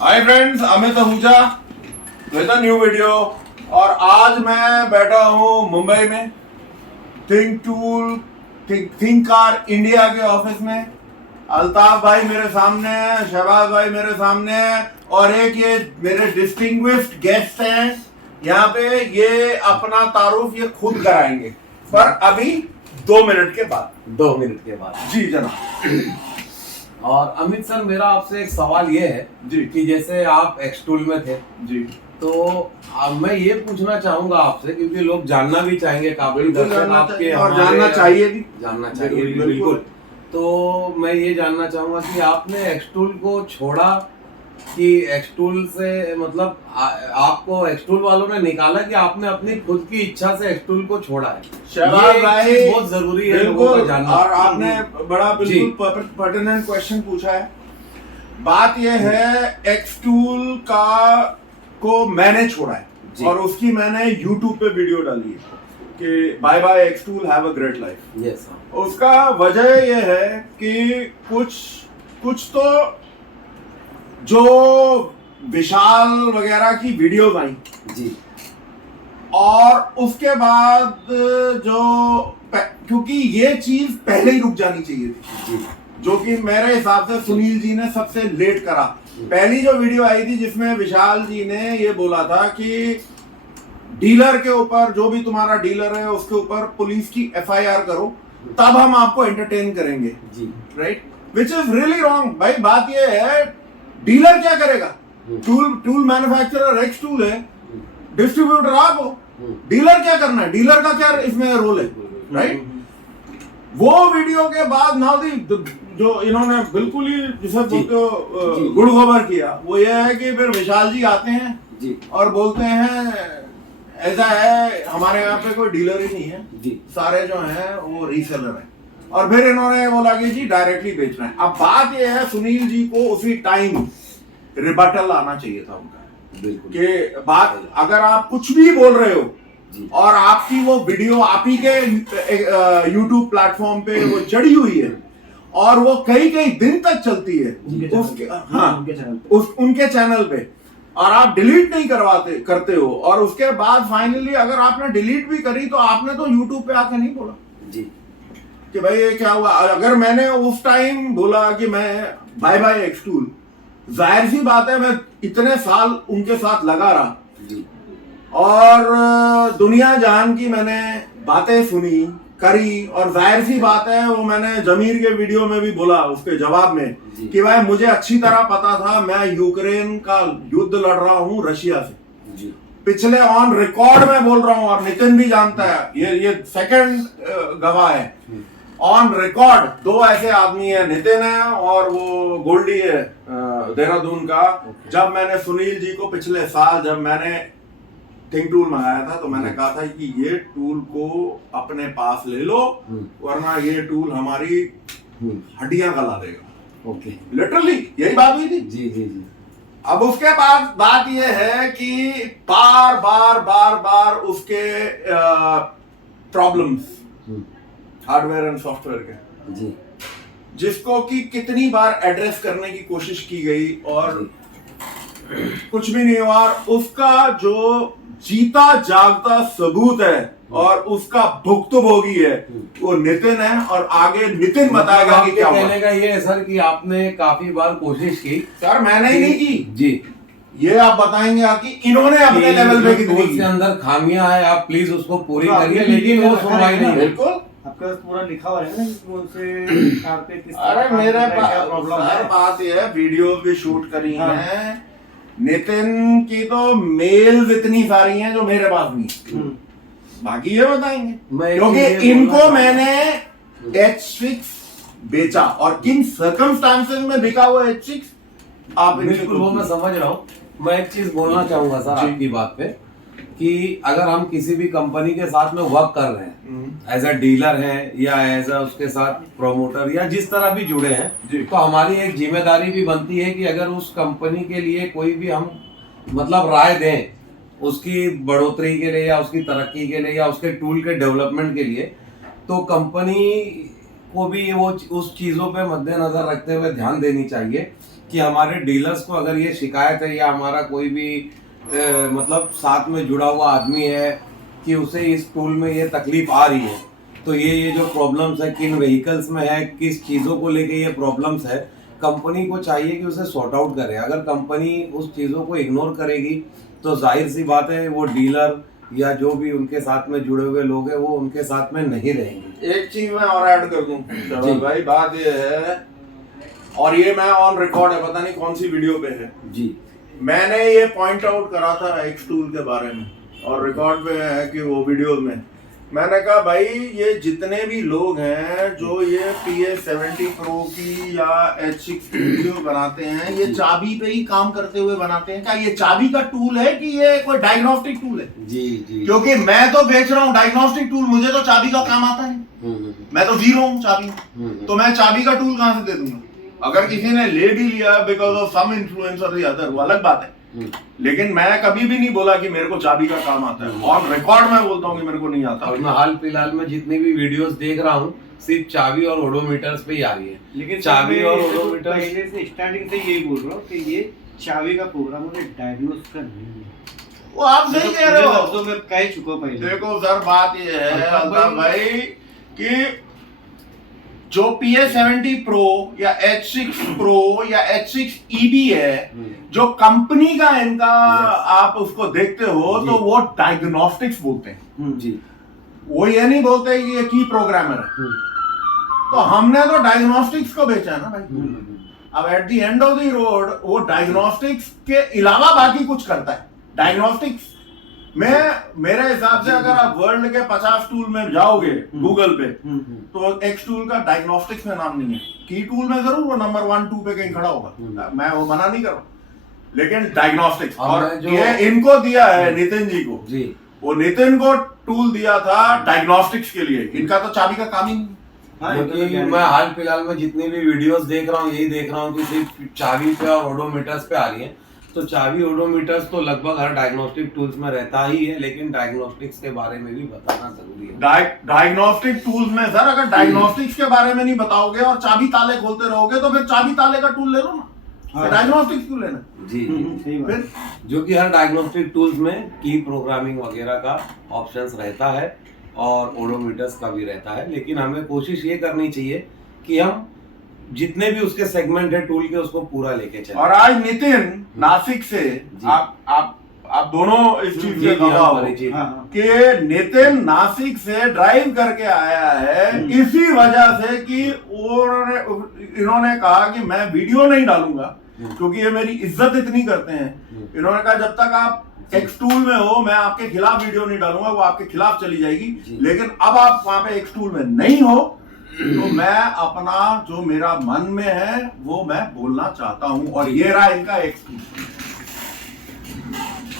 Hi friends, Amit Ahuja with a new video. और आज मैं बैठा हूँ मुंबई में थिंकार इंडिया के ऑफिस में। अल्ताफ भाई मेरे सामने है, शहबाज भाई मेरे सामने है, और एक ये मेरे डिस्टिंग्विश्ड गेस्ट हैं यहाँ पे। ये अपना तारुफ ये खुद कराएंगे, पर अभी 2 मिनट के बाद। 2 मिनट के बाद जी जनाब। और अमित सर, मेरा आपसे एक सवाल ये है जी कि जैसे आप एक्सटूल में थे, जी, तो अब मैं ये पूछना चाहूंगा आपसे, क्योंकि लोग जानना भी चाहेंगे, काफी दर्शक आपके और हमारे जानना चाहिए भी। जानना चाहिए भी, बिल्कुल। तो मैं ये जानना चाहूंगा कि आपने एक्सटूल को छोड़ा कि एक्सटूल से मतलब आपको एक्सटूल वालों ने निकाला, कि आपने अपनी खुद की इच्छा से एक्सटूल को छोड़ा है? शहबाज भाई बहुत जरूरी है लोगों को जानना। और आपने बड़ा बिल्कुल पर्टिनेंट क्वेश्चन पूछा है। बात यह है, एक्सटूल को मैंने छोड़ा है और उसकी मैंने YouTube पे वीडियो डाली है कि bye bye X tool, have a great life. Yes. उसका वजह यह है कि कुछ तो जो विशाल वगैरह की वीडियोस आई जी, और उसके बाद क्योंकि ये चीज पहले ही रुक जानी चाहिए थी जी, जो कि मेरे हिसाब से सुनील जी ने सबसे लेट करा। पहली जो वीडियो आई थी जिसमें विशाल जी ने ये बोला था कि डीलर के ऊपर, जो भी तुम्हारा डीलर है उसके ऊपर पुलिस की FIR करो, तब हम आपको एंटरटेन करेंगे। जी, right, which is really wrong. भाई बात ये है, डीलर क्या करेगा? टूल मैन्युफैक्चरर एक्स टूल है, डिस्ट्रीब्यूटर आप हो, डीलर क्या करना है? डीलर का क्या इसमें रोल है? राइट। वो वीडियो के बाद नाउ जो इन्होंने बिल्कुल ही जिसे बोलते हो गुड़ गोबर किया, वो ये है कि फिर विशाल जी आते हैं जी, और बोलते हैं ऐसा है, हमारे यहाँ पे कोई डीलर ही नहीं है जी, सारे जो हैं वो रीसेलर हैं। और फिर इन्होंने बोला कि जी डायरेक्टली बेचना है। अब बात ये है, सुनील जी को उसी टाइम रिबटल आना चाहिए था उनका, बिल्कुल। कि बात अगर आप कुछ भी बोल रहे हो और आपकी वो वीडियो आप ही के YouTube प्लेटफॉर्म पे वो चढ़ी हुई है और वो कई दिन तक चलती है उनके चैनल पे, और आप डिलीट नहीं करते हो, और उसके बाद फाइनली अगर आपने डिलीट भी करी तो आपने तो YouTube पे आके नहीं बोला जी कि भाई ये क्या हुआ। अगर मैंने उस टाइम बोला कि मैं बाय बाय एक्सटूल, जाहिर सी बात है मैं इतने साल उनके साथ लगा रहा जी, और दुनिया जहान की मैंने बातें सुनी करी, और जाहिर सी बात है वो मैंने जमीर के वीडियो में भी बोला उसके जवाब में कि भाई मुझे अच्छी तरह पता था मैं यूक्रेन का युद्ध लड़ रहा हूं रशिया से जी, पिछले ऑन रिकॉर्ड में बोल रहा हूं, और नितिन भी जानता है, ये सेकंड गवाह है। ऑन रिकॉर्ड 2 ऐसे आदमी है, नितिन है और वो गोल्डी है देहरादून का। जब मैंने सुनील जी को पिछले साल जब मैंने थिंक टूल मंगाया था तो मैंने कहा था कि ये टूल को अपने पास ले लो, वरना ये टूल हमारी हड्डियां गला देगा। ओके, लिटरली यही बात हुई थी। जी जी जी। अब उसके बाद बात ये है कि बार उसके प्रॉब्लम्स हार्डवेयर एंड सॉफ्टवेयर के, जी, जिसको कि कितनी बार एड्रेस करने की कोशिश की गई और कुछ भी नहीं हुआ। और उसका जो जीता जागता सबूत है और उसका भुक्तभोगी है वो नितिन है, और आगे नितिन बताएगा कि क्या हुआ। कहने का ये है सर कि आपने काफी बार कोशिश की। सर मैंने ही नहीं की जी, ये आप बताएंगे आपकी इन्होंने अपने लेवल पे कितनी की। के अंदर खामियां है, आप प्लीज उसको पूरी करिए, लेकिन वो सुनवाई नहीं है। बिल्कुल आपका पूरा लिखा हुआ है ना कि उनसे कार पे किस अरे मेरे पास प्रॉब्लम है। बात ये है, वीडियो भी शूट करी हैं नितिन की, तो मेल्स इतनी सारी हैं जो मेरे पास नहीं। बाकी ये बताएंगे क्योंकि इनको मैंने H6 बेचा, और किन सर्कमस्टांसेस में बिका हुआ H6 आप बिल्कुल वो मैं समझ रहा हूँ। मैं एक चीज बोलना चाहूंगा सर आपकी बात पे, कि अगर हम किसी भी कंपनी के साथ में वर्क कर रहे हैं, एज अ डीलर है या एज अ उसके साथ प्रोमोटर या जिस तरह भी जुड़े हैं, तो हमारी एक जिम्मेदारी भी बनती है कि अगर उस कंपनी के लिए कोई भी हम मतलब राय दें, उसकी बढ़ोतरी के लिए या उसकी तरक्की के लिए या उसके टूल के डेवलपमेंट के लिए, तो कंपनी को भी वो उस चीज़ों पे मद्देनजर रखते हुए ध्यान देनी चाहिए कि हमारे डीलर्स को अगर ये शिकायत है या हमारा कोई भी मतलब साथ में जुड़ा हुआ आदमी है कि उसे इस टूल में ये तकलीफ आ रही है, तो ये जो प्रॉब्लम्स है किन व्हीकल्स में है, किस चीज़ों को लेके ये प्रॉब्लम्स है, कंपनी को चाहिए कि उसे सॉर्ट आउट करे। अगर कंपनी उस चीज़ों को इग्नोर करेगी तो जाहिर सी बात है वो डीलर या जो भी उनके साथ में जुड़े हुए लोग हैं वो उनके साथ में नहीं रहेंगे। एक चीज मैं और ऐड कर दूं शरद भाई, बात ये है, और ये मैं ऑन रिकॉर्ड है, पता नहीं कौन सी वीडियो पे है जी, मैंने ये पॉइंट आउट करा था एक्स टूल के बारे में, और रिकॉर्ड पे है कि वो वीडियो में मैंने कहा भाई ये जितने भी लोग हैं जो ये PS70 Pro की या H6 की वीडियो बनाते हैं, ये चाबी पे ही काम करते हुए बनाते हैं। क्या ये चाबी का टूल है कि ये कोई डायग्नोस्टिक टूल है? जी जी, क्योंकि मैं तो बेच रहा हूँ डायग्नोस्टिक टूल, मुझे तो चाबी का काम आता है, मैं तो जीरो हूँ चाबी, तो मैं चाबी का टूल कहाँ से दे दूंगा? अगर किसी ने ले भी लिया बिकॉज ऑफ सम इन्फ्लुएंसर या अदर, वो अलग बात है, लेकिन मैं कभी भी नहीं बोला कि मेरे को चाबी का काम आता है। ऑन रिकॉर्ड मैं बोलता हूँ कि मेरे को नहीं आता। और मैं हाल फिलहाल में जितनी भी वीडियोस देख रहा हूँ सिर्फ चाबी और ओडोमीटर्स पे ही आ रही है। लेकिन चाबी और मैं ओडोमीटर पहले से स्टार्टिंग से यही बोल रहा हूँ कि ये चाबी का प्रोग्राम उन्हें डायग्नोस का नहीं है। वो आप सही कह रहे हो, तो मैं कह चुका हूं पहले। देखो सर बात ये है अल्ताफ भाई कि जो PS70 Pro या H6 Pro या H6 EB है, जो कंपनी का इनका आप उसको देखते हो तो वो डायग्नोस्टिक्स बोलते हैं जी, वो ये नहीं बोलते कि ये की प्रोग्रामर है। तो हमने तो डायग्नोस्टिक्स को बेचा है ना भाई। अब at the end of the road वो डायग्नोस्टिक्स के अलावा बाकी कुछ करता है। डायग्नोस्टिक्स में मेरे हिसाब से अगर आप वर्ल्ड के 50 टूल में जाओगे गूगल पे, तो एक्स टूल का डायग्नोस्टिक्स में नाम नहीं है। की टूल में जरूर वो नंबर 1 2 पे कहीं खड़ा होगा, मैं वो मना नहीं कर रहा, लेकिन डायग्नोस्टिक्स और ये इनको दिया है नितिन जी को जी, वो नितिन को टूल दिया था डायग्नोस्टिक्स के लिए, इनका तो चाबी का काम ही नहीं। क्योंकि मैं हाल फिलहाल में जितनी भी वीडियोस देख रहा हूँ यही देख रहा हूँ कि सिर्फ चाबी पे और ओडोमीटर्स पे आ रही है। तो चाबी ओडोमीटर्स तो लगभग हर डायग्नोस्टिक टूल्स में रहता ही है, लेकिन डायग्नोस्टिक्स के बारे में भी बताना जरूरी है। डायग्नोस्टिक टूल्स में सर अगर डायग्नोस्टिक्स के बारे में नहीं बताओगे और चाबी ताले खोलते रहोगे तो फिर चाबी ताले का टूल ले लो ना, डायग्नोस्टिक्स क्यों लेना? जी, सही बात। फिर जो कि हर डायग्नोस्टिक टूल्स में की प्रोग्रामिंग वगैरह का ऑप्शंस रहता है और ओडोमीटर्स का भी रहता है, लेकिन हमें कोशिश ये करनी चाहिए कि हम जितने भी उसके सेगमेंट है टूल के उसको पूरा लेके चलें। और आज नितिन नासिक से आप दोनों इस चीज से गवाह हो कि नितिन नासिक से ड्राइव करके आया है इसी वजह से कि इन्होंने कहा कि मैं वीडियो नहीं डालूंगा क्योंकि ये मेरी इज्जत इतनी करते हैं। इन्होंने कहा जब तक आप एक्स टूल में हो मैं आपके खिलाफ वीडियो नहीं डालूंगा, वो आपके खिलाफ चली जाएगी। लेकिन अब आप वहां पे एक्स टूल में नहीं हो तो मैं अपना जो मेरा मन में है वो मैं बोलना चाहता हूं, और ये रहा इनका एक्स टूल।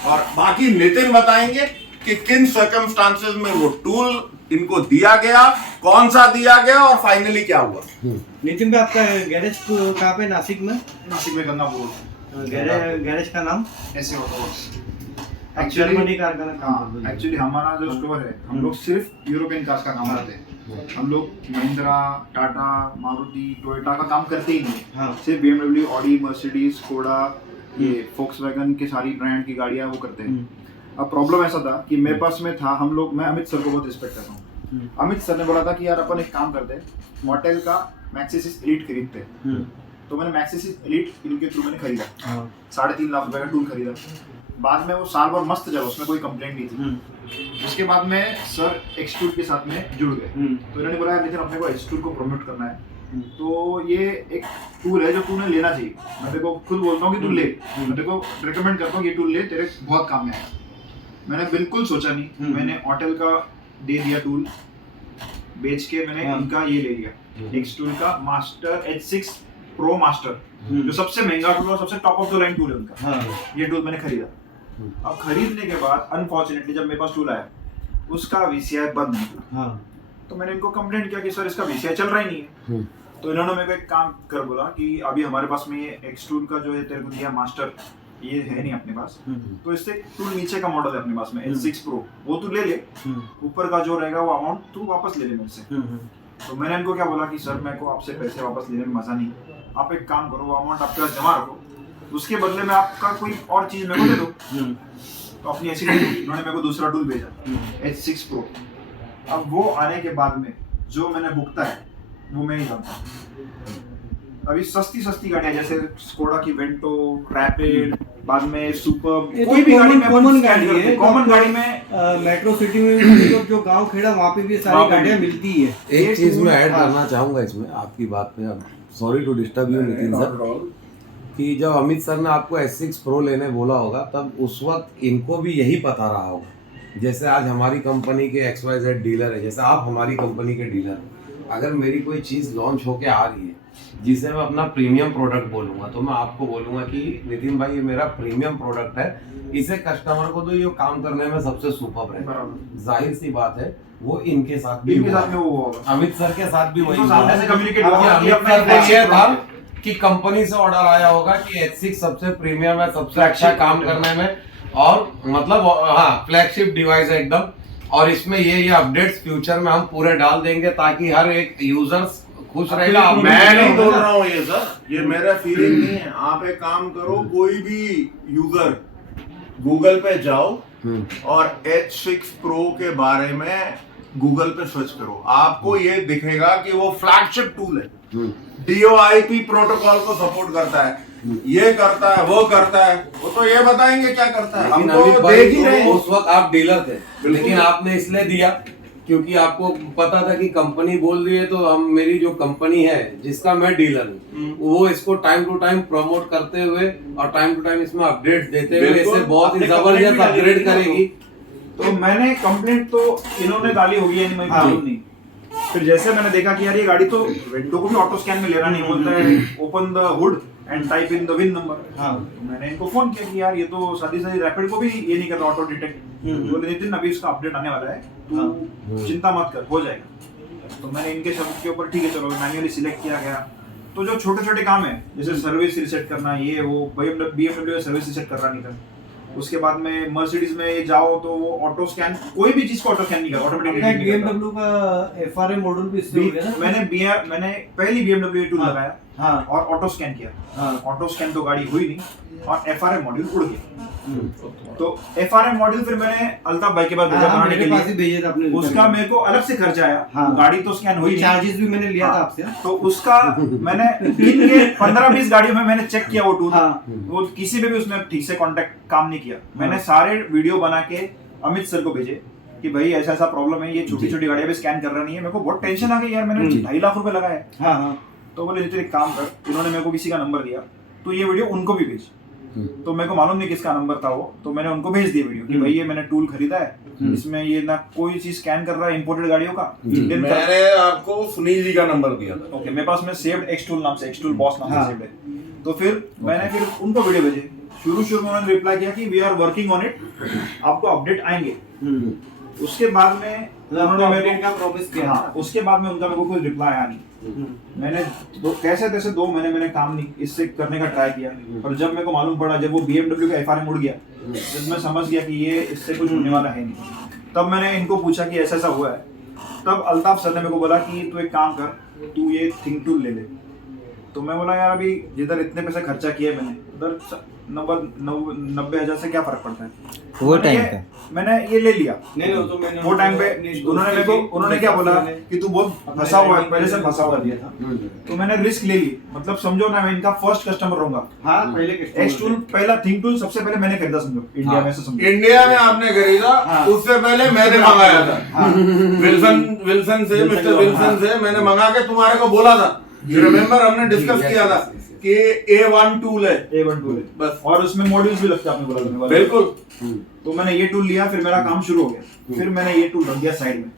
और बाकी नितिन बताएंगे कि किन सर्कमस्टांसेस में वो टूल इनको दिया गया, कौन सा दिया गया और फाइनली क्या हुआ। नितिन भाई आपका गैरेज कहाँ पे? नासिक में? नासिक में गंगापुर। गैरेज का नाम ऐसे ऑटोवर्क्स। एक्चुअली हमारा जो स्टोर है हम लोग सिर्फ यूरोपियन कार्स का काम करते हैं। हम लोग महिंद्रा, टाटा, मारुति, टोयोटा का काम करते ही नहीं। सिर्फ BMW, ऑडी, मर्सिडीज, स्कोडा, ये फोक्सवैगन के सारी ब्रांड की गाड़ियां वो करते हैं। अब प्रॉब्लम ऐसा था कि मेरे पास में था, मैं अमित सर को बहुत रिस्पेक्ट करता हूँ। अमित सर ने बोला था कि यार अपन एक काम करते हैं, मॉडल का मैक्सिस एलीट खरीदते हैं। तो मैंने मैक्सिस एलीट इनके थ्रू मैंने खरीदा, 3.5 लाख रुपए का टूल खरीदा। बाद में वो साल भर मस्त चला, उसमें कोई कंप्लेंट नहीं थी। उसके बाद में सर एक्स टूल के साथ में जुड़ गए, तो इन्होंने बोला लेकिन अपने को एक्स टूल को प्रमोट करना है, तो ये एक टूल है जो तूने लेना चाहिए। मैं तेरे को खुद बोलता हूँ कि तू ले, मैं तेरे को रिकमेंड करता हूँ ये टूल ले, तेरे बहुत काम में आएगा। मैंने बिल्कुल सोचा नहीं, मैंने ऑटेल का दे दिया टूल, बेच के मैंने इनका ये ले लिया एक्स टूल का मास्टर H6 Pro मास्टर, जो सबसे महंगा टूल और सबसे top of the line tool है उनका। ये टूल मैंने खरीदा। अब खरीदने के बाद अनफॉर्चुनेटली जब मेरे पास टूल आया उसका VCI बंद नहीं। तो मैंने इनको कंप्लेंट किया कि सर इसका VCI चल रहा ही नहीं है। तो इन्होंने मेरे को एक काम कर बोला कि अभी हमारे पास में ये एक्स टूल का जो है तेरे को दिया मास्टर, ये है नहीं अपने पास, तो इससे टूल नीचे का मॉडल है अपने पास में H6 Pro, वो तू ले ले, ऊपर का जो रहेगा वो अमाउंट तू वापस ले ले मेरे से। तो मैंने इनको क्या बोला कि सर मेरे को आपसे पैसे वापस लेने में मजा नहीं, आप एक काम करो, वो अमाउंट आपके पास जमा रखो, उसके बदले में आपका कोई और चीज मेरे को दे दो। तो अपनी ऐसी उन्होंने मेरे को दूसरा टूल भेजा H6 Pro। अब वो आने के बाद में जो मैंने भुगता है वो मैं ही जानता हूँ। अभी सस्ती गाड़ियाँ जैसे स्कोडा की वेंटो, रैपिड, बाद में सुपर, कोई भी गाड़ी में कॉमन गाड़ी है, कॉमन गाड़ी में मेट्रो सिटी में भी तो जो गांव खेड़ा वहाँ पे भी सारी गाड़ियाँ मिलती है। एक चीज मैं ऐड करना चाहूंगा इसमें आपकी बात में, sorry to disturb you Nitin sir, कि जब अमित सर ने आपको S6 Pro लेने बोला होगा तब उस वक्त इनको भी यही पता रहा होगा। जैसे आज हमारी कंपनी के XYZ डीलर है, जैसे आप हमारी कंपनी के डीलर हैं, अगर मेरी कोई चीज़ लॉन्च होके आ रही है जिसे मैं अपना प्रीमियम प्रोडक्ट बोलूँगा, तो मैं आपको बोलूँगा कि नितिन भाई ये मेरा प्रीमियम प्रोडक्ट है, इसे कस्टमर को तो ये काम करने में सबसे सुपर है। जाहिर सी बात है वो इनके साथ भी अमित सर के साथ भी वही था कि कंपनी से ऑर्डर आया होगा कि H6 सबसे प्रीमियम है, सबसे अच्छा काम करने में, और मतलब हाँ फ्लैगशिप डिवाइस है एकदम, और इसमें ये अपडेट्स फ्यूचर में हम पूरे डाल देंगे ताकि हर एक यूजर्स खुश रहेगा। मैं नहीं बोल रहा हूँ ये सर, ये मेरा फीलिंग नहीं है। आप एक काम करो, कोई भी यूजर गूगल पे जाओ और H6 Pro के बारे में गूगल पे सर्च करो, आपको ये दिखेगा कि वो फ्लैगशिप टूल है, DOIP प्रोटोकॉल को सपोर्ट करता है, ये करता है, वो करता है, वो तो ये बताएंगे क्या करता है, हम तो देख ही रहे हैं। उस वक्त आप डीलर थे, लेकिन आपने इसलिए दिया क्योंकि आपको पता था कि कंपनी बोल रही है तो हम, मेरी जो कंपनी है जिसका मैं डीलर हूँ, वो इसको टाइम टू टाइम प्रमोट करते हुए और टाइम टू टाइम इसमें अपडेट्स देते हुए इसे बहुत ही जबरदस्त अपग्रेड करेगी। तो मैंने कंप्लेंट तो इन्होंने डाली होगी, यानी मैं मालूम नहीं। फिर जैसे मैंने देखा कि यार ये गाड़ी तो विंडो को भी ऑटो स्कैन में ले रहा नहीं, बोलता है open the hood and type in the win number. हाँ, तो मैंने इनको फोन किया कि यार ये तो सादी रैपिड को भी ये नहीं कर रहा ऑटो डिटेक्ट। बोले नितिन अभी इसका अपडेट आने वाला है, तू चिंता मत कर, हो जाएगा। तो मैंने इनके शब्द के ऊपर ठीक है चलो मैन्युअली सिलेक्ट किया गया। तो जो छोटे छोटे काम है जैसे सर्विस रिसेट करना, ये वो BMW सर्विस रिसेट कर रहा नहीं था। उसके बाद में मर्सिडीज में जाओ तो वो ऑटो स्कैन, कोई भी चीज को ऑटो स्कैन नहीं कर, ऑटोमेटिक। BMW का FRA मॉड्यूल भी इससे हो गया ना। मैंने पहली BMW टूल लगाया हाँ, और ऑटो स्कैन किया। हाँ, ऑटो स्कैन तो गाड़ी हुई नहीं और FRA मॉड्यूल उड़ गया। तो FRA मॉड्यूल फिर मैंने अल्ताफ भाई के पास भेजा बनाने के लिए, उसका मेरे को अलग से खर्चा आया। हाँ, गाड़ी तो स्कैन हुई, चार्जेस भी मैंने लिया था आपसे। तो उसका मैंने 15-20 गाड़ियों में मैंने चेक किया वो टूल। वो किसी पे भी उसने ठीक से कांटेक्ट काम नहीं किया। मैंने सारे वीडियो बना के अमित सर को भेजे कि भाई ऐसा ऐसा प्रॉब्लम है, ये छोटी छोटी गाड़ियां भी स्कैन कर रहा नहीं है। मेरे को बहुत टेंशन आ गई यार, मैंने 2.5 लाख रुपए लगाए। हाँ, तो बोले नितिन एक काम कर, उन्होंने मेरे को किसी का नंबर दिया, तो ये वीडियो उनको भी भेज। तो मेरे को मालूम नहीं किसका नंबर था वो, तो मैंने उनको भेज दिया वीडियो कि भाई ये मैंने टूल खरीदा है, इसमें ये ना कोई चीज स्कैन कर रहा है इंपोर्टेड गाड़ियों का। मैंने आपको सुनील जी का नंबर दिया था। ओके, मेरे पास में सेव्ड X टूल नाम से, X टूल बॉस नाम से सेव्ड है। तो फिर मैंने उनको वीडियो भेजे। शुरू में उन्होंने रिप्लाई किया कि we are working on it, आपको अपडेट आएंगे। उसके बाद में उन्होंने मेरे को प्रॉमिस किया। हाँ, उसके बाद में उनका मेरे को कोई रिप्लाई आया नहीं। मैंने कैसे तैसे 2 महीने मैंने काम नहीं इससे करने का ट्राई किया, और जब मेरे को मालूम पड़ा, जब वो BMW का FRA मुड़ गया, जब मैं समझ गया कि ये इससे कुछ होने वाला है नहीं, तब मैंने इनको पूछा कि ऐसा ऐसा हुआ है। तब अल्ताफ सर ने मेरे को बोला कि तू एक काम कर, तू ये थिंक टूल ले ले। तो मैं बोला यार अभी जिधर इतने पैसे खर्चा किए मैंने, उधर 90,000 से क्या फर्क पड़ता है। वो टाइम पे मैंने ये ले लिया। नहीं, तो मैंने वो टाइम पे उन्होंने क्या बोला कि तू बहुत फंसा हुआ है, पहले से फंसा हुआ दिया था। तो मैंने रिस्क ले ली, मतलब समझो ना मैं इनका फर्स्ट कस्टमर रहूंगा। हाँ, पहले X टूल, पहला थिंक टूल सबसे पहले मैंने खरीदा, समझो इंडिया में से। समझो इंडिया में आपने खरीदा, उससे पहले मैंने मंगाया था विल्सन से, मिस्टर विल्सन से मैंने मंगा के तुम्हारे को बोला था। रिमेम्बर हमने डिस्कस किया था कि A1 टूल है बस, और उसमें मॉड्यूल्स भी लगते हैं, आपने बोला था। बिल्कुल। तो मैंने ये टूल लिया, फिर मेरा काम शुरू हो गया। फिर मैंने ये टूल रख दिया साइड में।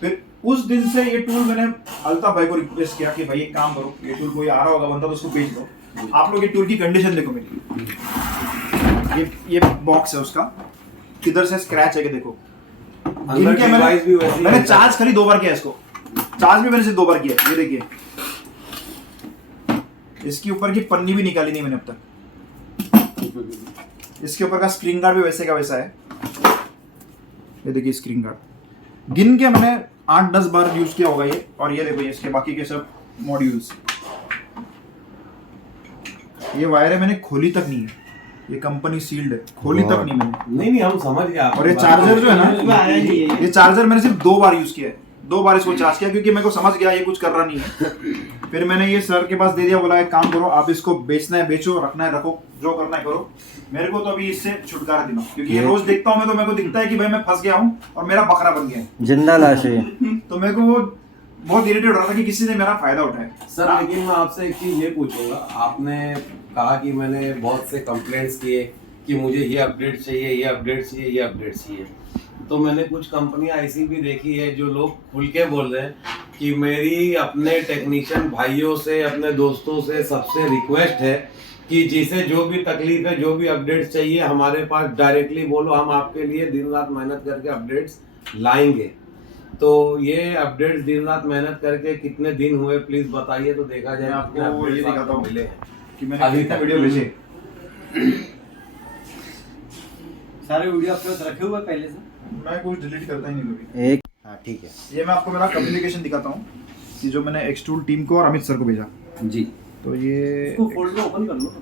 फिर उस दिन से ये टूल मैंने अल्ताफ भाई को रिक्वेस्ट किया कि भाई एक काम करो, ये टूल कोई आ रहा होगा बंदा तो उसको भेज दो। आप लोग ये टूल की कंडीशन देखो मेरी, ये बॉक्स है उसका, किधर से स्क्रैच है कि देखो। मैंने चार्ज खाली 2 बार किया इसको, चार्ज भी मैंने सिर्फ 2 बार किया। ये देखिए, इसके ऊपर की पन्नी भी निकाली नहीं मैंने अब तक। इसके ऊपर का स्क्रीन गार्ड भी वैसे का वैसा है। ये देखिए स्क्रीन गार्ड, गिन के मैंने 8-10 बार यूज किया होगा ये। और ये देखो ये इसके बाकी के सब मॉड्यूल्स, ये वायर है, मैंने खोली तक नहीं है, ये कंपनी सील्ड है, खोली तक नहीं मैंने। नहीं हम समझ गए आपकी और ये बात। चार्जर जो है इसमें ना, आया नहीं है ये चार्जर मैंने सिर्फ 2 बार यूज किया है, 2 बार इसको चार्ज किया, क्योंकि मेरे को समझ गया ये कुछ कर रहा नहीं है। फिर मैंने ये सर के पास दे दिया, बोला एक काम करो, आप इसको बेचना है बेचो, रखना है रखो, जो करना है करो, मेरे को तो अभी इससे छुटकारा दिलाओ, क्योंकि ये रोज देखता हूँ मैं, तो मेरे को दिखता है कि भाई मैं फंस गया हूँ और मेरा बकरा बन गया है। जिंदा लाश है। तो मेरे को वो बहुत इरिटेट हो रहा था कि किसी ने मेरा फायदा उठाया। सर लेकिन मैं आपसे एक चीज ये पूछूंगा, आपने कहा कि मैंने बहुत से कंप्लेंट्स किए कि मुझे ये अपडेट चाहिए, ये अपडेट चाहिए, ये अपडेट चाहिए, तो मैंने कुछ कंपनियां ऐसी भी देखी है जो लोग खुल के बोल रहे हैं कि मेरी अपने टेक्नीशियन भाइयों से, अपने दोस्तों से सबसे रिक्वेस्ट है कि जिसे जो भी तकलीफ है, जो भी अपडेट्स चाहिए हमारे पास डायरेक्टली बोलो, हम आपके लिए दिन रात मेहनत करके अपडेट्स लाएंगे। तो ये अपडेट्स दिन रात मेहनत करके कितने दिन हुए प्लीज बताइए, तो देखा जाए मैं आपको कितने updates ये दिखाता आपको हूँ मिले हैं। कि मैंने कितने वीडियो भेजे। सारे वीडियो आपके पास रखे हुए हैं पहले से? मैं कुछ डिलीट करता ही नहीं कभी। एक हाँ ठीक है। ये मैं आपको मेरा कम्युनिकेशन दिखाता हूँ कि जो मैंने एक्सटूल टीम को और अमित सर को भेजा। जी तो ये इसको फोल्डर ओपन कर लो।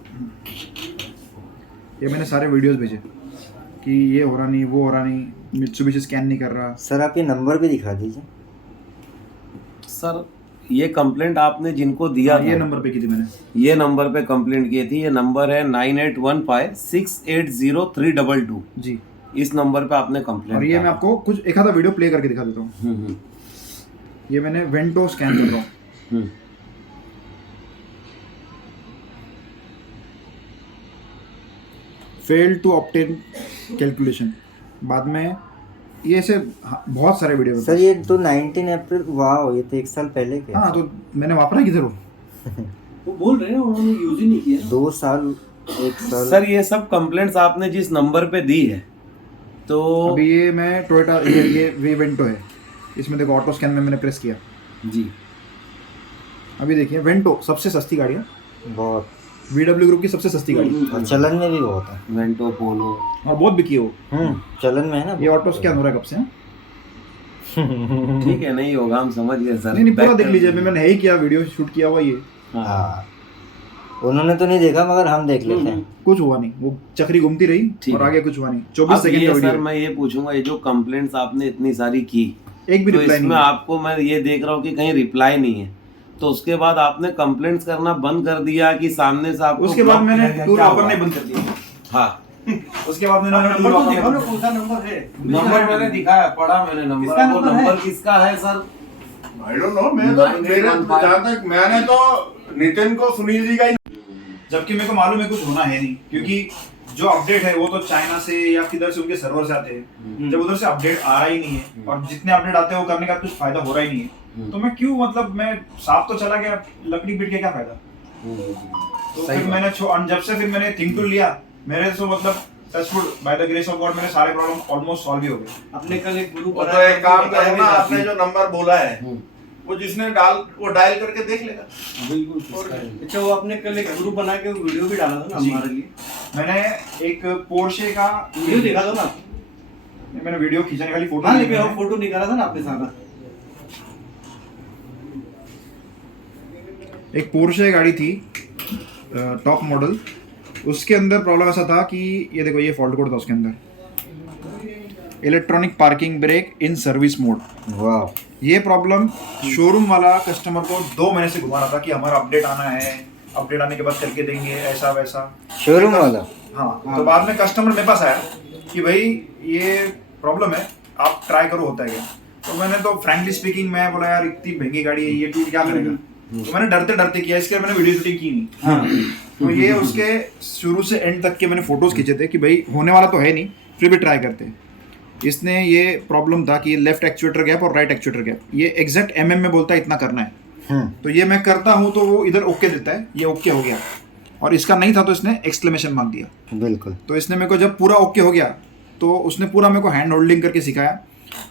ये मैंने सारे वीडियोस भेजे कि ये हो रहा नहीं, वो हो रहा नहीं, मित्सुबिशी स्कैन नहीं कर रहा। सर आप ये नंबर भी दिखा दीजिए। सर ये कंप्लेंट आपने जिनको दिया ये था, नंबर पे की थी मैंने। ये नंबर पे कंप्लेंट की थी, ये नंबर है 9815680322। जी। इस नंबर पे आपने कंप्लेंट। और ये मैं आपको कुछ एक आधा वीडियो प्ले करके दिखा देता हूँ। ये मैंने वेंटो स्कैन कर रहा हूँ। Fail to obtain calculation. बाद में ये ऐसे बहुत सारे वीडियो। सर ये तो 19 अप्रैल, वाह ये तो 1 साल पहले के। हाँ तो मैंने वापरा किधर हो। वो बोल रहे हैं उन्होंने यूज ही नहीं किया। 2 साल 1 साल। सर ये सब कंप्लेंट्स आपने जिस नंबर पे दी है, तो अभी ये मैं टोयोटा ये वेंटो है, इसमें देखो ऑटो स्कैन में मैंने प्रेस किया। जी अभी देखिए वेंटो सबसे सस्ती गाड़ी है, बहुत, VW ग्रुप की सबसे सस्ती गाड़ी, और चलन में भी बहुत है। वेंटो पोलो। और बहुत बिकी है वो। चलन में है ना। ये ऑटो स्कैन हो रहा है कब से। ठीक है, नहीं होगा, हम समझ गए सर। नहीं पूरा देख लीजिए, मैंने है ही किया, वीडियो शूट किया हुआ ये। हाँ उन्होंने तो नहीं देखा मगर हम देख लेते हैं। कुछ हुआ नहीं, वो चक्री घूमती रही ठीक और है। आगे कुछ हुआ नहीं। 24 सेकंड का ये सर वीडियो। मैं ये पूछूंगा, ये जो कंप्लेंट्स आपने इतनी सारी की, एक भी तो रिप्लाई इसमें नहीं। आपको मैं ये देख रहा हूँ कि कहीं रिप्लाई नहीं है, तो उसके बाद आपने कंप्लेंट्स करना बंद कर दिया कि सामने से आपको उसके बाद block मैंने किया गया? टूर क्या ऑफर हुआ? नहीं बंद कर दिया। हाँ उसके बाद मैंने नंबर तो देखो ना, कौन सा नंबर है? नंबर मैंने दिखाया, पढ़ा मैंने नंबर। किसका वो नंबर है? नंबर किसका है सर? आई डोंट नो, मैं तो मेरे जहाँ तक मैंने तो नितिन को सुनील जी का ही। जबकि मेरे को मालूम है कुछ होना है नहीं, क्योंकि जो अपडेट है वो तो चाइना से या किधर से उनके सर्वर से आते हैं। जब उधर से अपडेट आ रहा ही नहीं है और जितने अपडेट आते हैं वो करने का कुछ फायदा हो रहा ही नहीं है, तो मैं क्यों, मतलब मैं साफ तो चला गया, लकड़ी पीट के क्या फायदा। तो सही फिर बात। मैंने जब से फिर मैंने थिंक टूल लिया, मेरे से मतलब touchwood by the grace of God मेरे सारे प्रॉब्लम ऑलमोस्ट सॉल्व ही हो गए। अपने कल एक ग्रुप तो एक काम करो ना, आपने जो नंबर बोला है वो जिसने वो डायल करके देख लेगा। बिल्कुल। अच्छा, वो आपने कल एक ग्रुप बना के वीडियो भी डाला था ना हमारे लिए। मैंने एक पोर्शे का वीडियो देखा था ना? मैंने वीडियो खींचने वाली फोटो हाँ लेकिन वो फोटो निकाला था ना आपने साथ। एक पोर्शे गाड़ी थी टॉप मॉडल, उसके अंदर प्रॉब्लम ऐसा था कि ये देखो ये फॉल्ट कोड था उसके अंदर, electronic parking brake in service mode. वाह ये प्रॉब्लम शोरूम वाला कस्टमर को 2 महीने से घुमा रहा था कि हमारा अपडेट आना है, अपडेट आने के बाद करके देंगे, ऐसा वैसा। शोरूम वाला। हाँ तो बाद में कस्टमर मेरे पास आया कि भाई ये प्रॉब्लम है, आप ट्राई करो होता है क्या। तो मैंने तो फ्रैंकली स्पीकिंग मैं बोला यार इतनी महंगी गाड़ी है, ये टूट क्या करेगा। तो मैंने डरते डरते किया, इसके मैंने वीडियो शूटिंग की नहीं। तो ये उसके शुरू से एंड तक के मैंने फोटोज खींचे थे कि भाई होने वाला तो है नहीं, फिर भी ट्राई करते हैं। इसने ये प्रॉब्लम था कि लेफ्ट एक्चुएटर गैप और राइट एक्चुएटर गैप, ये एग्जैक्ट में बोलता है इतना करना है। तो ये मैं करता हूँ तो वो इधर ओके देता है, ये ओके हो गया। और इसका नहीं था तो इसने एक्सक्लेमेशन मांग दिया। बिल्कुल। तो इसने मेरे को जब पूरा ओके हो गया तो उसने पूरा मेरे को हैंड होल्डिंग करके सिखाया,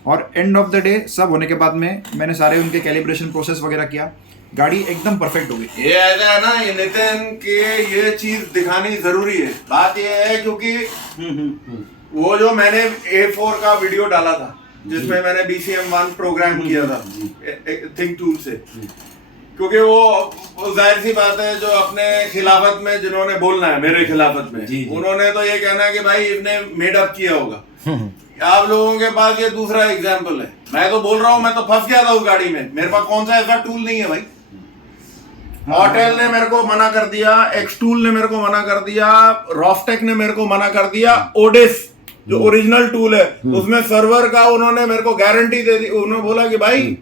और एंड ऑफ द डे सब होने के बाद में मैंने सारे उनके कैलिब्रेशन प्रोसेस वगैरह किया, गाड़ी एकदम परफेक्ट हो गई। ये ऐसा है ना, ये नितिन के ये चीज दिखानी जरूरी है। बात ये है क्योंकि वो जो मैंने A4 का वीडियो डाला था जिसमें मैंने BCM1 प्रोग्राम किया था थिंक टूल से, क्योंकि वो जाहिर सी बात है जो अपने खिलाफत में जिन्होंने बोलना है, मेरे खिलाफत में, जी, जी। उन्होंने तो ये कहना है कि भाई इसने मेड अप किया होगा। आप लोगों के पास ये दूसरा एग्जाम्पल है। मैं तो बोल रहा हूँ, मैं तो फंस गया था उस गाड़ी में। मेरे पास कौन सा ऐसा टूल नहीं है भाई। ऑटेल ने मेरे को मना कर दिया, एक्स टूल ने मेरे को मना कर दिया, रॉस्टेक ने मेरे को मना कर दिया, ओडिस जो ओरिजिनल टूल है उसमें सर्वर का उन्होंने मेरे को गारंटी दे दी। उन्होंने बोला कि भाई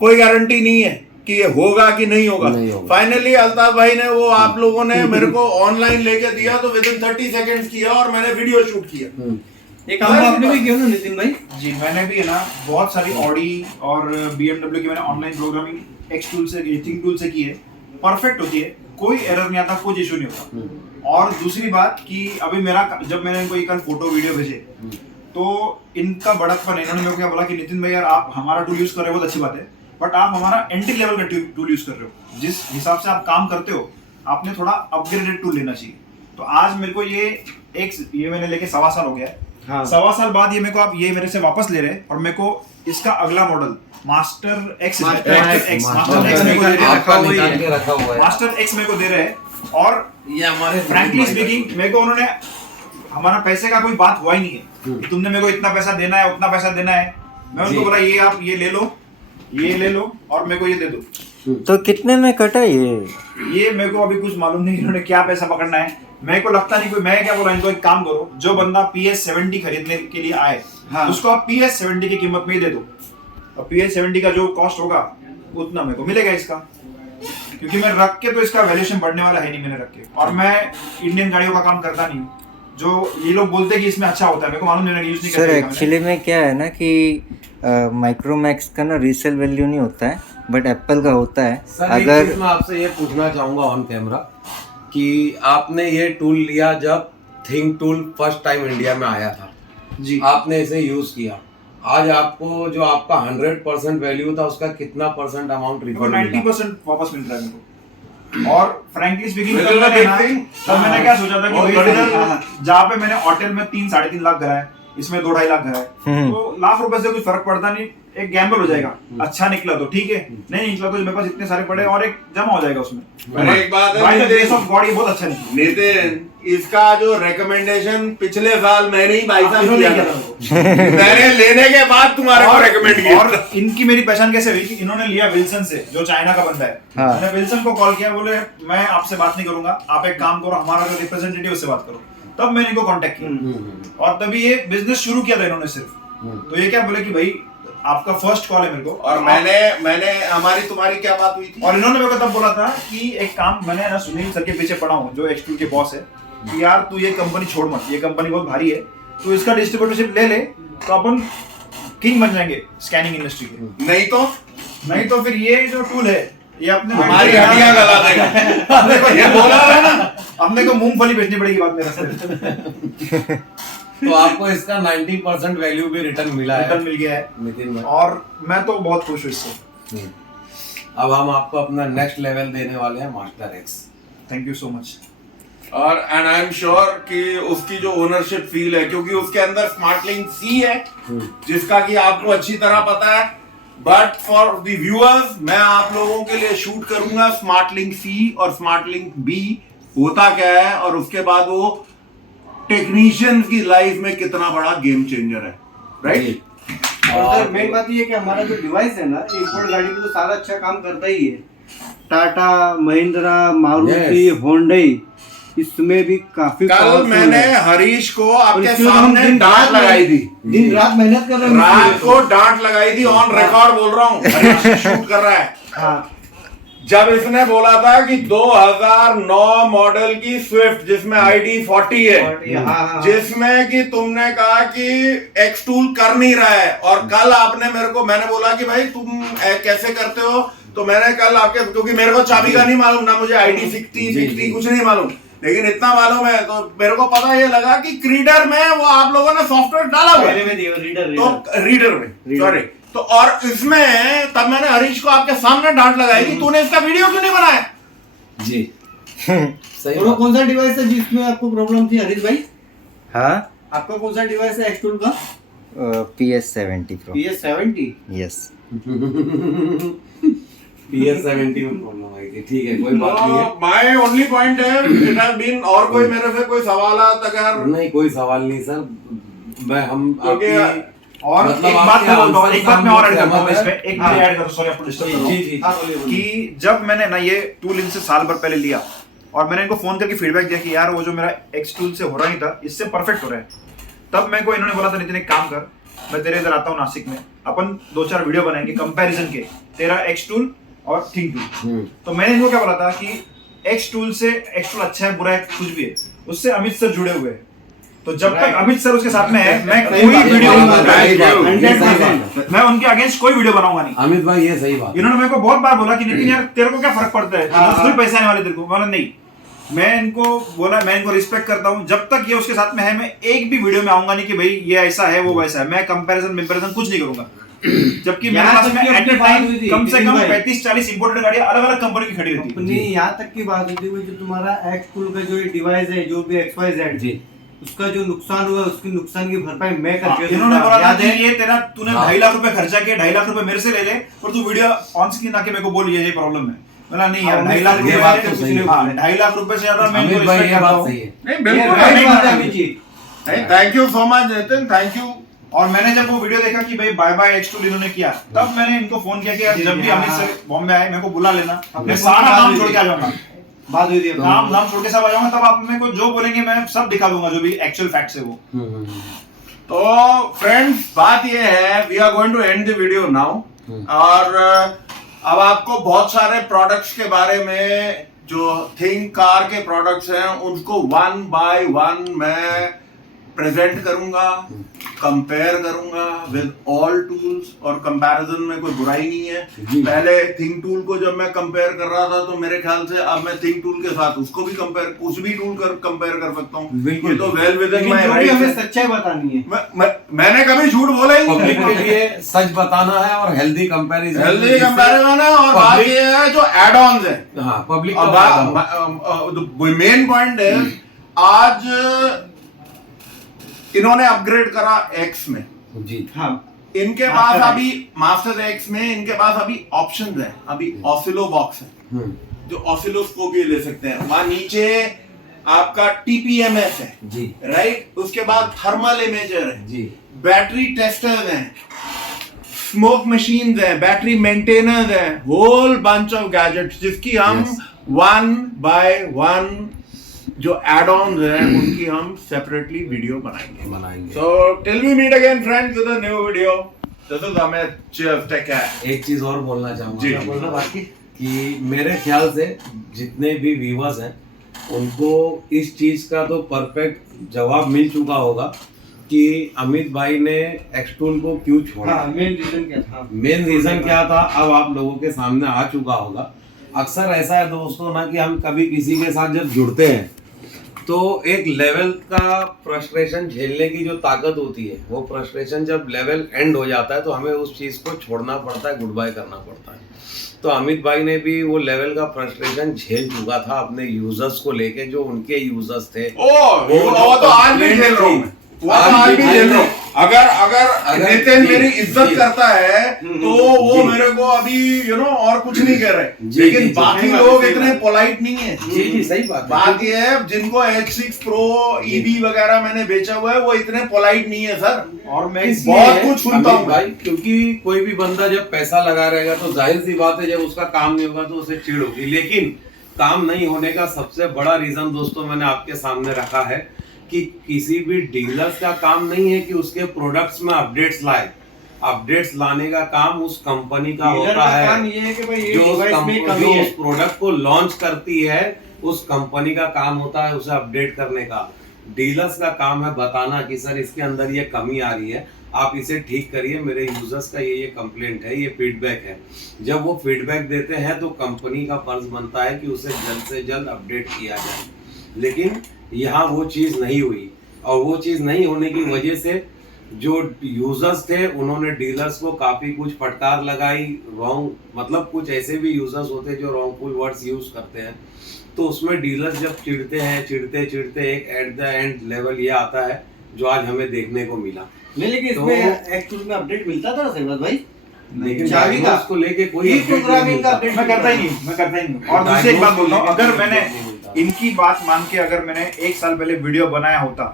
कोई गारंटी नहीं है कि ये होगा कि नहीं होगा। फाइनली अल्ताफ भाई ने वो आप लोगों ने मेरे को ऑनलाइन लेके दिया तो विद इन 30 सेकंड्स किया और मैंने वीडियो शूट किया। ये काम आपने भी किया ना नितिन भाई? जी मैंने भी है ना बहुत सारी ऑडी और BMW की मैंने ऑनलाइन प्रोग्रामिंग एक्स टूल से थिंक टूल से की है। परफेक्ट होती है, कोई एरर नहीं आता, कोई इशू नहीं होता। और दूसरी बात कि अभी मेरा जब मैंने इनको कल फोटो वीडियो भेजे तो इनका बड़कपन है। इन्होंने मेरे को क्या बोला कि नितिन भाई यार आप हमारा टूल यूज कर रहे हो बहुत अच्छी बात है, बट आप हमारा एंट्री लेवल का टूल यूज कर रहे हो। जिस हिसाब से आप काम करते हो आपने थोड़ा अपग्रेडेड टूल लेना चाहिए। तो आज मेरे को ये मैंने लेके 1.25 साल हो गया है। हाँ। 1.25 साल बाद ये मेरे को आप ये मेरे से वापस ले रहे हैं और मेरे को इसका अगला मॉडल मास्टर एक्स मेरे को दे रहे हैं। आपका निकाल के रखा हुआ है। मास्टर एक्स मेरे को दे रहे हैं और ये हमारे फ्रैंकली स्पीकिंग मेरे को उन्होंने, हमारा पैसे का कोई बात हुआ ही नहीं है कि तुमने मेरे को इतना पैसा देना है उतना पैसा देना है। मैं उनको बोला ये आप ये ले लो और मेरे को ये दे दो। तो कितने में कटा ये मेरे को अभी कुछ मालूम नहीं इन्होंने क्या पैसा पकड़ना है। मेरे को लगता नहीं कोई, मैं क्या बोल रहा हूँ इनको एक काम करो, जो बंदा PS70 खरीदने के लिए आए उसको आप PS70 की कीमत में ही दे दो और PS70 का जो कॉस्ट होगा उतना मेरे को मिलेगा इसका, क्योंकि मैं रख के तो इसका वैल्यूएशन बढ़ने वाला है नहीं मैंने रख के। और मैं इंडियन गाड़ियों का काम करता नहीं हूँ। जो ये लोग बोलते हैं कि इसमें अच्छा होता है, मेरे को मालूम नहीं, यूज नहीं सर एक्चुअली में क्या है ना कि माइक्रोमैक्स का ना रीसेल वैल्यू नहीं होता है, बट एप्पल का होता है। सर अगर एक चीज मैं आपसे ये पूछना चाहूंगा ऑन कैमरा कि आपने ये टूल लिया जब think tool first time India में आया था जी, आपने इसे यूज किया, आज आपको जो आपका 100% वैल्यू था उसका कितना परसेंट अमाउंट रिफंड 90% वापस मिल रहा है मेरे को। और फ्रैंकली स्पीकिंग बिल्कुल तब मैंने क्या सोचा था कि जहाँ पे मैंने होटल में 3-3.5 लाख भरा है, इसमें 2-2.5 लाख भरा है, तो लाख रुपए से कुछ फर्क पड़ता नहीं, एक गैम्बल हो जाएगा। अच्छा निकला तो ठीक है, नहीं निकला तो मेरे पास इतने सारे पड़े और एक जमा हो जाएगा उसमें। पर एक बात है bye the grace of God ये बहुत अच्छा निकला। नितिन, इसका जो रिकमेंडेशन पिछले साल मैंने ही भाई साहब इन्होंने किया किया था। था। मैंने लेने के बाद तुम्हारे को रेकमेंड किया। और इनकी मेरी पहचान कैसे हुई कि इन्होंने लिया विल्सन से, जो चाइना का बंदा है। हाँ। मैंने विल्सन को कॉल किया, बोले मैं आपसे बात नहीं करूंगा, आप एक काम करो हमारा जो रिप्रेजेंटेटिव उससे बात करो। तब मैंने इनको कांटेक्ट किया और तभी ये बिजनेस शुरू किया था इन्होंने सिर्फ। तो ये क्या बोले कि भाई आपका फर्स्ट कॉल है मेरे को, और मैंने हमारी तुम्हारी क्या बात हुई थी? और इन्होंने मेरे को तब बोला था कि एक काम, मैंने ना सुनील सर के पीछे पड़ा हूँ जो एक्स के बॉस है, कि यार तू ये कंपनी छोड़ मत, ये कंपनी बहुत भारी है, तू इसका डिस्ट्रीब्यूटरशिप ले ले तो अपन किंग बन जाएंगे स्कैनिंग इंडस्ट्री के। नहीं तो फिर ये जो टूल है ये अपने हमारी हड्डियां गला देगा। ये बोला है ना, अपने को मूंगफली बेचनी पड़ेगी बाद में रास्ते में। तो आपको इसका 90% वैल्यू भी रिटर्न मिला है। रिटर्न मिल गया है नितिन भाई, और मैं तो बहुत खुश हूँ इससे। अब हम आपको अपना नेक्स्ट लेवल देने वाले हैं master x. Thank you so much. और एंड आई एम श्योर कि उसकी जो ओनरशिप फील है, क्योंकि उसके अंदर स्मार्टलिंक सी है जिसका कि आपको अच्छी तरह पता है, बट फॉर द व्यूअर्स मैं आप लोगों के लिए शूट करूंगा स्मार्टलिंक सी और स्मार्टलिंक बी होता क्या है, और उसके बाद वो टेक्नीशियंस की लाइफ में कितना बड़ा गेम चेंजर है, राइट? और सर मेन बात ये है कि हमारा जो डिवाइस है ना, इंपोर्ट गाड़ी में तो सारा अच्छा काम करता ही है। टाटा, महिंद्रा, मारुति, होंडई, इसमें भी काफी कल मैंने हरीश को आपके सामने डांट लगाई थी, दिन रात मेहनत कर रहे हैं, रात को डांट लगाई थी, ऑन रिकॉर्ड बोल रहा हूँ, हरीश शूट कर रहा है। हाँ, जब इसने बोला था कि 2009 मॉडल की स्विफ्ट जिसमें ID40 है, हाँ, जिसमें कि तुमने कहा कि एक्स टूल कर नहीं रहा है, और कल आपने मैंने बोला कि भाई तुम कैसे करते हो, तो मैंने कल आपके, क्योंकि मेरे को चाबी का नहीं मालूम ना, मुझे ID60 कुछ नहीं मालूम, लेकिन इतना मालूम है तो मेरे को पता ये लगा कि क्रीडर में वो आप लोगों ने सॉफ्टवेयर डाला हुआ है, तो रीडर में सॉरी, तो और इसमें तब मैंने हरीश को आपके सामने डांट लगाई कि तूने इसका वीडियो क्यों नहीं बनाया? जी सही वो बात। कौन सा डिवाइस है जिसमें आपको प्रॉब्लम थी हरीश भाई? हाँ आपका कौन सा डिवाइस है एक्स टूल का? PS70 Pro। PS70। Yes. PS70 में प्रॉब्लम आई थी, ठीक है, कोई बात नहीं है। माय ओनली पॉइंट है, इट हैज बीन, और कोई मेरे से कोई सवाल अगर नहीं, कोई सवाल नहीं सर, क्योंकि और मतलब एक बात मैं बोलता हूँ, एक बात मैं और ऐड करता हूँ इसमें, एक हाँ। मैं ऐड करूँ, सॉरी आपको डिस्टर्ब कर रहा हूँ। जी कि जब मैंने ना ये टूल इनसे साल भर पहले लिया और मैंने इनको फोन करके फीडबैक दिया कि यार वो जो मेरा एक्स टूल से हो रहा नहीं था, इससे परफेक्ट हो रहा है, तब मेरे को इन्होंने बोला था नितिन एक काम कर, मैं तेरे इधर आता हूँ नासिक में, अपन 2-4 वीडियो बनाएंगे कंपैरिजन के, तेरा एक्स टूल और थिंक टूल। तो मैंने इनको क्या बोला था कि एक्स टूल से एक्स टूल अच्छा है बुरा है कुछ भी है, उससे अमित सर जुड़े हुए हैं, तो जब तक अमित सर उसके साथ में है मैं कोई वीडियो मैं उनके अगेंस्ट कोई वीडियो बनाऊंगा नहीं। अमित भाई ये सही बात है। इन्होंने मेरे को बहुत बार बोला कि नितिन यार तेरे को क्या फर्क पड़ता है, थोड़ी पैसे आने वाले तेरे को, बोला नहीं, मैं इनको बोला मैं इनको रिस्पेक्ट करता हूँ, जब तक ये उसके साथ में है मैं एक भी वीडियो में आऊंगा नहीं कि भाई ये ऐसा है वो वैसा है, मैं कंपैरिजन कुछ नहीं करूंगा। जबकि मेरे पास में एट ए टाइम कम से कम 35-40 इंपोर्टेड गाड़ियां अलग अलग कंपनी की खड़ी रहती अपनी यहाँ तक की बात होती है, जो तुम्हारा एक्स टूल का जो डिवाइस है, जो भी XYZ जी, उसका जो नुकसान हुआ उसकी नुकसान की भरपाई मैं करके इन्होंने बोला था याद कि है? ये तेरा तूने 2.5 लाख रुपए खर्चा किया, 2.5 लाख रुपए मेरे से ले ले और तू वीडियो ऑन स्क्रीन आके मेरे को बोल ये प्रॉब्लम है। बोला नहीं यार 2.5 लाख ये बात तो सही है। 2.5 लाख रुपए से ज्यादा मैं इनको अमित भाई रिस्पेक्ट ये करता बात हूँ। सही है। नहीं ये बिल्कुल right बात है अमित जी। नहीं, thank you so much Nitin, thank you. और मैंने जब वो वीडियो देखा कि भाई बाय बाय एक्स टूल इन्होंने किया, तब मैंने इनको फोन किया कि यार जब भी अमित सर बॉम्बे आए मेरे को बुला लेना, मैं सारा काम छोड़ के आ जाऊंगा, बात हुई थी अपनी। नाम छोड़ के सब आ जाऊंगा, तब आप मेरे को जो बोलेंगे मैं सब दिखा दूंगा जो भी एक्चुअल फैक्ट्स है वो। तो फ्रेंड्स बात ये है, we are going to end the video now, और अब आपको बहुत सारे प्रोडक्ट्स के बारे में, जो थिंक कार के प्रोडक्ट्स हैं उनको 1 बाय 1 मैं प्रेजेंट करूंगा, कंपेयर करूंगा विद ऑल टूल्स, और कंपैरिजन में कोई बुराई नहीं है। पहले थिंक टूल को जब मैं कंपेयर कर रहा था तो मेरे ख्याल से अब मैं थिंक टूल के साथ उसको भी कंपेयर, कुछ भी टूल कर कंपेयर कर सकता हूँ, ये तो वेल विद इन लेकिन माय जो भी राइट। हमें सच्चाई बतानी है, मैंने कभी झूठ बोला ही नहीं। पब्लिक के लिए सच बताना है और हेल्दी कंपैरिजन, हेल्दी कंपैरिजन है, और बात ये है जो एड ऑन्स है, हाँ पब्लिक मेन पॉइंट है, आज इन्होंने अपग्रेड करा एक्स में, जी हाँ इनके पास अभी मास्टर एक्स में इनके पास अभी ऑप्शंस है, अभी ऑसिलो बॉक्स है जो ऑसिलोस्कोप ये ले सकते हैं, वहां नीचे आपका TPMS है जी, राइट, उसके बाद थर्मल इमेजर है जी, बैटरी टेस्टर्स हैं, स्मोक मशीन्स हैं, बैटरी मेंटेनर्स हैं, होल बंच ऑफ गैजेट्स जिसकी हम 1 बाय 1 जो एड ऑन्स हैं उनकी हम सेपरेटली वीडियो बनाएंगे। So till we meet again friends with a new video, this is Amit, cheers, take care. एक चीज और बोलना चाहूंगा जी, बोलना बाकी कि मेरे ख्याल से जितने भी व्यूअर्स हैं उनको इस चीज का तो परफेक्ट जवाब मिल चुका होगा कि अमित भाई ने एक्सटूल को क्यों छोड़ा। हाँ, मेन रीजन क्या था, मेन रीजन क्या था अब आप लोगों के सामने आ चुका होगा। अक्सर ऐसा है दोस्तों ना कि हम कभी किसी के साथ जब जुड़ते हैं तो एक लेवल का फ्रस्ट्रेशन झेलने की जो ताकत होती है, वो फ्रस्ट्रेशन जब लेवल एंड हो जाता है तो हमें उस चीज़ को छोड़ना पड़ता है, गुड बाय करना पड़ता है। तो अमित भाई ने भी वो लेवल का फ्रस्ट्रेशन झेल चुका था अपने यूजर्स को लेके, जो उनके यूजर्स थे। वो तो आज भी खेल रहा हूँ, वो तो आज भी खेल रहा हूँ। अगर नितिन मेरी इज्जत करता है तो वो मेरे को अभी और कुछ नहीं कह रहे, लेकिन बाकी लोग इतने पोलाइट नहीं है। जी सही बात ये है, जिनको H6 Pro EV वगैरह मैंने बेचा हुआ है वो इतने पोलाइट नहीं है सर, और मैं बहुत कुछ सुनता हूँ भाई, क्योंकि कोई भी बंदा जब पैसा लगा रहेगा तो जाहिर सी बात है जब उसका काम नहीं होगा तो उसे चिढ़ होगी। लेकिन काम नहीं होने का सबसे बड़ा रीजन दोस्तों मैंने आपके सामने रखा है कि किसी भी डीलर्स का काम नहीं है कि उसके प्रोडक्ट्स में अपडेट्स लाए। अपडेट्स लाने का काम उस कंपनी का होता है, काम ये है कि भाई ये जो उस उस प्रोडक्ट को लॉन्च करती है उस कंपनी का काम होता है उसे अपडेट करने का। डीलर्स का काम है बताना कि सर इसके अंदर ये कमी आ रही है, आप इसे ठीक करिए, मेरे यूजर्स का ये कंप्लेंट है, ये फीडबैक है। जब वो फीडबैक देते हैं तो कंपनी का फर्ज बनता है कि उसे जल्द से जल्द अपडेट किया जाए। लेकिन यहाँ वो चीज़ नहीं हुई, और वो चीज़ नहीं होने की वजह से जो यूजर्स थे उन्होंने डीलर्स को काफ़ी कुछ फटकार लगाई। रॉन्ग मतलब कुछ ऐसे भी यूजर्स होते हैं जो रॉन्गफुल वर्ड्स यूज़ करते हैं, तो उसमें डीलर्स जब चिढ़ते हैं, चिढ़ते एक एट द एंड लेवल ये आता है जो आज हमें देखने को मिला। नहीं, लेकिन इसमें एक्चुअल में अपडेट मिलता था ना भाई, लेकिन चाबी का डायग्नोस को लेके कोई ये update नहीं प्रोग्रामिंग का मिलता। अपडेट मैं करता ही नहीं और दूसरी एक बात बोलता हूँ, अगर मैंने इनकी बात मान के अगर मैंने 1 साल पहले वीडियो बनाया होता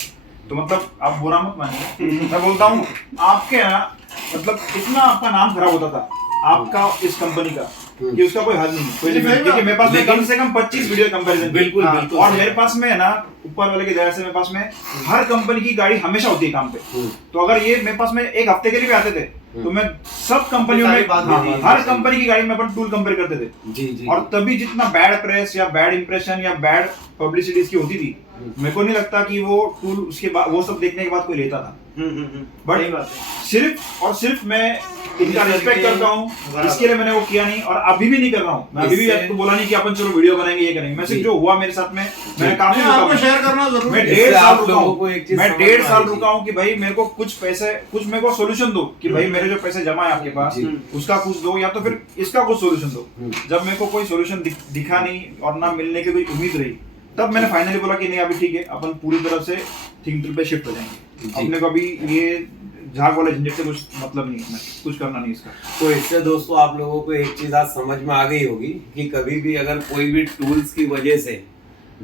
तो मतलब आप बुरा मत मानिए, मैं बोलता हूँ आपके यहाँ मतलब इतना आपका नाम खराब होता था आपका इस कंपनी का कि उसका कोई हल नहीं, कोई limit नहीं। क्योंकि मेरे पास में कम से कम 25 वीडियो कंपैरिजन, बिल्कुल बिल्कुल और मेरे पास में है ना ऊपर वाले की दया से मेरे पास में हर कंपनी की गाड़ी हमेशा होती है काम पे। तो अगर ये मेरे पास में एक हफ्ते के लिए भी आते थे तो मैं सब कंपनियों में हर कंपनी की गाड़ी में अपन टूल कंपेयर करते थे जी जी। और तभी जितना बैड प्रेस या बैड इंप्रेशन या बैड पब्लिसिटी इसकी होती थी, मेरे को नहीं लगता कि वो टूल उसके बाद वो सब देखने के बाद कोई लेता था। बट सिर्फ मैं इनका रिस्पेक्ट करता हूँ, इसके लिए मैंने वो किया नहीं और अभी भी नहीं कर रहा हूँ। मैं अभी भी आपको बोला नहीं कि अपन चलो वीडियो बनाएंगे ये करेंगे, मैं सिर्फ जो हुआ मेरे साथ में मैंने काफी आपको शेयर करना जरूरी मैं है। 1.5 साल आप रुका लोगों को एक हूँ, चीज मैं समझ 1.5 में साल आनी रुका हूँ कि भाई मेरे को कुछ पैसे कुछ मेरे को सोल्यूशन दो कि भाई मेरे जो पैसे जमा है आपके पास उसका कुछ दो या तो फिर इसका कुछ सोल्यूशन दो। जब मेरे को कोई सोल्यूशन दिखा नहीं और ना मिलने की कोई उम्मीद रही तब मैंने फाइनली बोला कि नहीं अभी ठीक है अपन पूरी तरफ से थिंक पे शिफ्ट हो जाएंगे। अपने को अभी ये झाग वाले झंझट से कुछ मतलब नहीं है, कुछ करना नहीं इसका। तो इससे दोस्तों आप लोगों को एक चीज आज समझ में आ गई होगी कि कभी भी अगर कोई भी टूल्स की वजह से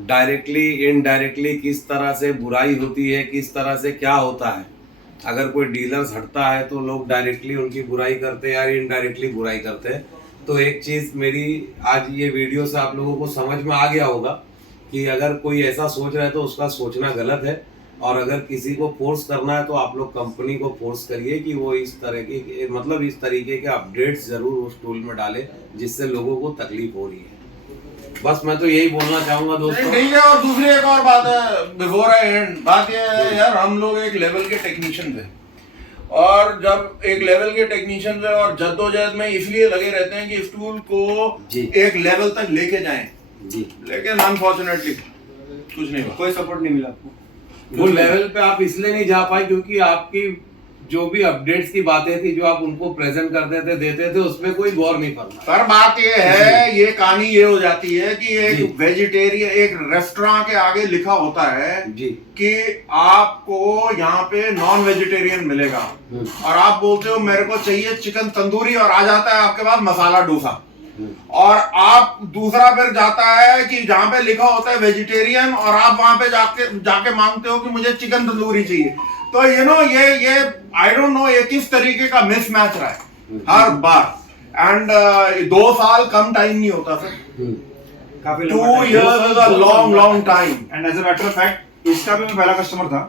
डायरेक्टली इनडायरेक्टली किस तरह से बुराई होती है, किस तरह से क्या होता है। अगर कोई डीलर्स हटता है तो लोग डायरेक्टली उनकी बुराई करते हैं या इनडायरेक्टली बुराई करते हैं। तो एक चीज मेरी आज ये वीडियो से आप लोगों को समझ में आ गया होगा कि अगर कोई ऐसा सोच रहा है तो उसका सोचना गलत है, और अगर किसी को फोर्स करना है तो आप लोग कंपनी को फोर्स करिए कि वो इस तरह के मतलब इस तरीके के अपडेट्स जरूर उस टूल में डाले जिससे लोगों को तकलीफ हो रही है। बस मैं तो यही बोलना चाहूंगा दोस्तों। ठीक है। और दूसरी एक और बात है बिफोर आई एंड, बात ये है यार हम लोग एक लेवल के टेक्नीशियन थे और जब एक लेवल के टेक्नीशियन थे और जद्दोजहद में इसलिए लगे रहते हैं कि इस टूल को एक लेवल तक लेके जाएं जी, लेकिन अनफॉर्चुनेटली कुछ नहीं हुआ, कोई सपोर्ट नहीं मिला आपको। वो लेवल पे आप इसलिए नहीं जा पाए क्योंकि आपकी जो भी अपडेट्स की बातें थी जो आप उनको प्रेजेंट करते थे देते थे उसमें कोई गौर नहीं करना। पर बात ये है, ये कहानी ये हो जाती है कि एक वेजिटेरियन एक रेस्टोरेंट के आगे लिखा होता है जी कि आपको यहाँ पे नॉन वेजिटेरियन मिलेगा और आप बोलते हो मेरे को चाहिए चिकन तंदूरी और आ जाता है आपके पास मसाला डोसा, और आप दूसरा फिर जाता है कि जहाँ पे लिखा होता है वेजिटेरियन और आप वहां पे जाके मांगते हो कि मुझे चिकन तंदूरी चाहिए। तो यू नो ये आई डोंट नो ये किस तरीके का मिसमैच रहा है हर बार। एंड 2 साल कम टाइम नहीं होता सर, काफी 2 years is a long time. And as a matter of fact इसका भी मैं पहला कस्टमर था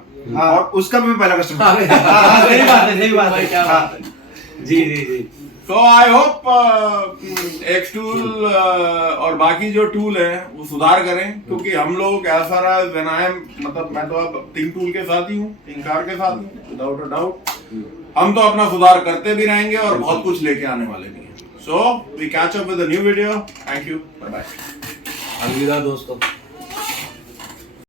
और उसका भी मैं पहला कस्टमर था। सही बात है, सही बात है। क्या बात है। जी जी जी। So I hope Xtool और बाकी जो टूल है वो सुधार करें, क्योंकि हम लोग ऐसा रहा व्हेन आई एम मतलब मैं तो अब थिंक टूल के साथ ही हूँ, थिंकार के साथ हूँ विदाउट अ डाउट। हम तो अपना सुधार करते भी रहेंगे और बहुत कुछ लेके आने वाले भी हैं। So we catch up with a new video. Thank you. Bye bye. अलविदा दोस्तों।